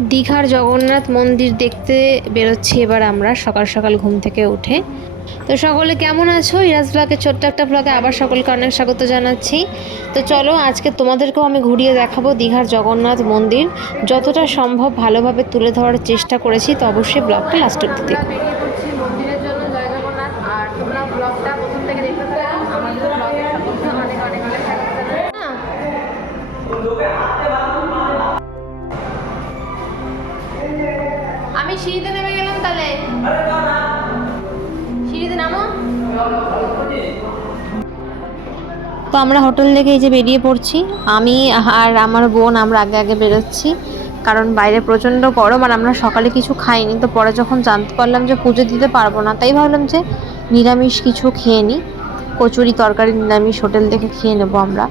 দীঘার জগন্নাথ মন্দির দেখতে বেরোচ্ছি এবার আমরা, সকাল সকাল ঘুম থেকে উঠে। তো সকলে কেমন আছো? ইরাজ ব্লগের ছোট্ট একটা ব্লগে আবার সকলকে অনেক স্বাগত জানাচ্ছি। তো চলো, আজকে তোমাদেরকেও আমি ঘুরিয়ে দেখাবো দীঘার জগন্নাথ মন্দির। যতটা সম্ভব ভালোভাবে তুলে ধরার চেষ্টা করেছি, তো অবশ্যই ব্লগটা লাস্ট অব্দি দেখো। আমি সিঁড়িতে নেমে গেলাম তাহলে। সিঁড়িতে নামো। তো আমরা হোটেল থেকে এই যে বেরিয়ে পড়ছি। আমি আর আমার বোন আমরা আগে আগে বেরোচ্ছি, কারণ বাইরে প্রচণ্ড গরম আর আমরা সকালে কিছু খাইনি। তো পরে যখন জানতে পারলাম যে পুজো দিতে পারব না, তাই ভাবলাম যে নিরামিষ কিছু খেয়ে নিই কচুরি তরকারি নিরামিষ হোটেল থেকে খেয়ে নেব আমরা।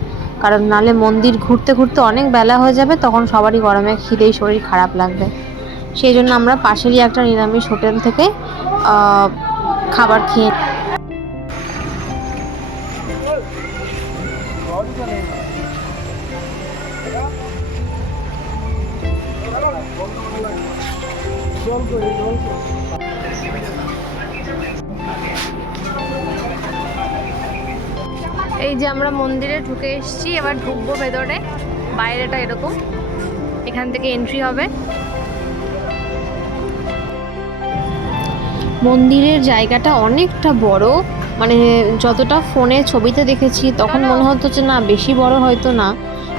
কারণ নালে মন্দির ঘুরতে ঘুরতে অনেক বেলা হয়ে যাবে, তখন সবারই গরমে খিদেই শরীর খারাপ লাগবে। সেই জন্য আমরা পাশেরই একটা নিরামিষ হোটেল থেকে খাবার খেয়ে এই যে আমরা মন্দিরে ঢুকে এসেছি, এবার ঢুকবো ভেতরে। বাইরেটা এরকম। এখান থেকে এন্ট্রি হবে। মন্দিরের জায়গাটা অনেকটা বড়। মানে যতটা ফোনে ছবিতে দেখেছি তখন মনে হতো যে না বেশি বড় হয়তো না।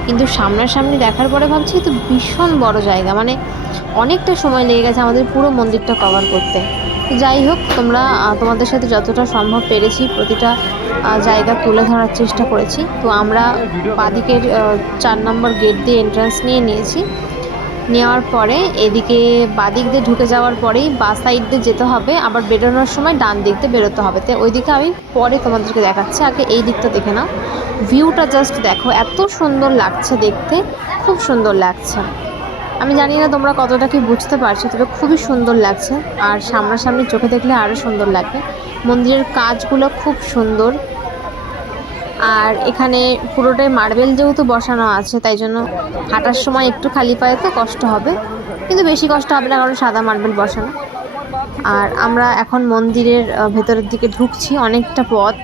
কিন্তু সামনাসামনি দেখার পরে ভাবছি তো ভীষণ বড় জায়গা। মানে অনেকটা সময় লেগে গেছে আমাদের পুরো মন্দিরটা কভার করতে। যাই হোক তোমরা তোমাদের সাথে যতটা সম্ভব পেরেছি প্রতিটা জায়গা তুলে ধরার চেষ্টা করেছি। তো আমরা বাদিকের চার নম্বর গেট দিয়ে এন্ট্রান্স নিয়ে নিয়েছি। নেওয়ার পরে এদিকে বাদিক দিয়ে ঢুকে যাওয়ার পরেই বা সাইড দিয়ে যেতে হবে, আবার বেরোনোর সময় ডান দিক দিয়ে বেরোতে হবে। তো ওই দিকে আমি পরে তোমাদেরকে দেখাচ্ছি, আগে এই দিকটা দেখে নাও। ভিউটা জাস্ট দেখো, এত সুন্দর লাগছে দেখতে, খুব সুন্দর লাগছে। আমি জানি না তোমরা কতটা কি বুঝতে পারছ, তবে খুবই সুন্দর লাগছে, আর সামনাসামনি চোখে দেখলে আরও সুন্দর লাগবে। মন্দিরের কাজগুলো খুব সুন্দর। আর এখানে পুরোটাই মার্বেল যেহেতু বসানো আছে, তাই জন্য হাঁটার সময় একটু খালি পায়ে তো কষ্ট হবে। কিন্তু বেশি কষ্ট হবে না, কারণ সাদা মার্বেল বসানো। আর আমরা এখন মন্দিরের ভেতরের দিকে ঢুকছি অনেকটা পথ।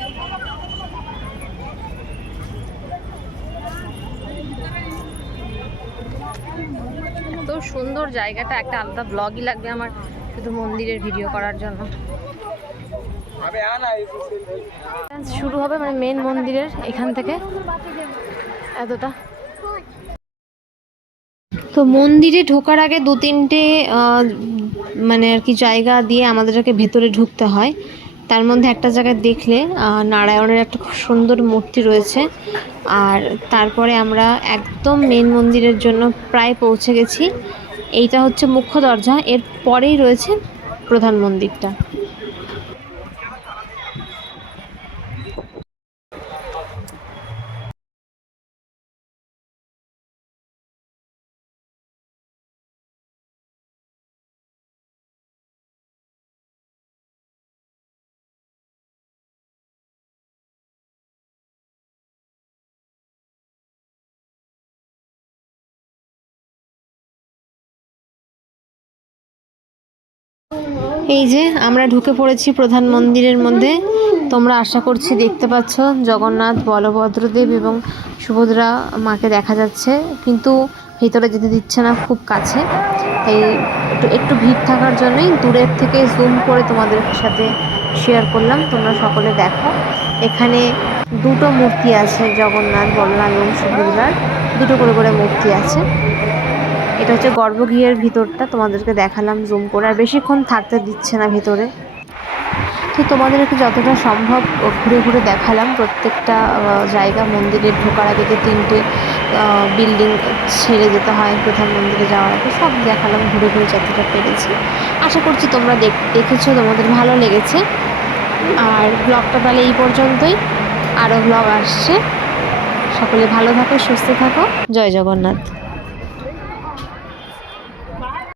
সুন্দর জায়গাটা, একটা আলাদা ব্লগই লাগবে আমার। শুধু মন্দিরের ভিডিও করার জন্য। শুরু হবে মানে মেন মন্দিরের এখান থেকে এতটা। তো মন্দিরে ঢোকার আগে দু তিনটে মানে আর কি জায়গা দিয়ে আমাদেরকে ভেতরে ঢুকতে হয়। তার মধ্যে একটা জায়গায় দেখলে নারায়ণের একটা খুব সুন্দর মূর্তি রয়েছে। আর তারপরে আমরা একদম মেন মন্দিরের জন্য প্রায় পৌঁছে গেছি। এইটা হচ্ছে মুখ্য দরজা। এর পরেই রয়েছে প্রধান মন্দিরটা। এই যে আমরা ঢুকে পড়েছি প্রধান মন্দিরের মধ্যে। তোমরা আশা করছি দেখতে পাচ্ছ জগন্নাথ, বলভদ্রদেব এবং সুভদ্রা মাকে দেখা যাচ্ছে। কিন্তু ভেতরে যেতে দিচ্ছে না, খুব কাছে। তাই একটু একটু ভিড় থাকার জন্যই দূরের থেকে জুম করে তোমাদের সাথে শেয়ার করলাম। তোমরা সকলে দেখো। এখানে দুটো মূর্তি আছে জগন্নাথ, বলরাম এবং সুভদ্রার। দুটো করে করে মূর্তি আছে। এটা হচ্ছে গর্ভগৃহের ভিতরটা, তোমাদেরকে দেখালাম জুম করে, আর বেশিক্ষণ থাকতে দিচ্ছে না ভিতরে। তো তোমাদেরকে যতটা সম্ভব ঘুরে ঘুরে দেখালাম, প্রত্যেকটা জায়গা মন্দিরে ঢোকার আগে যে তিনটে বিল্ডিং ছেড়ে যেতে হয় প্রধান মন্দিরে যাওয়ার আগে, সব দেখালাম ঘুরে ঘুরে যতটা পেরেছি। আশা করছি তোমরা দেখ, দেখেছ, তোমাদের ভালো লেগেছে। আর ব্লগটা তাহলে এই পর্যন্তই। আরও ব্লগ আসছে। সকলে ভালো থাকো, সুস্থ থাকো। জয় জগন্নাথ।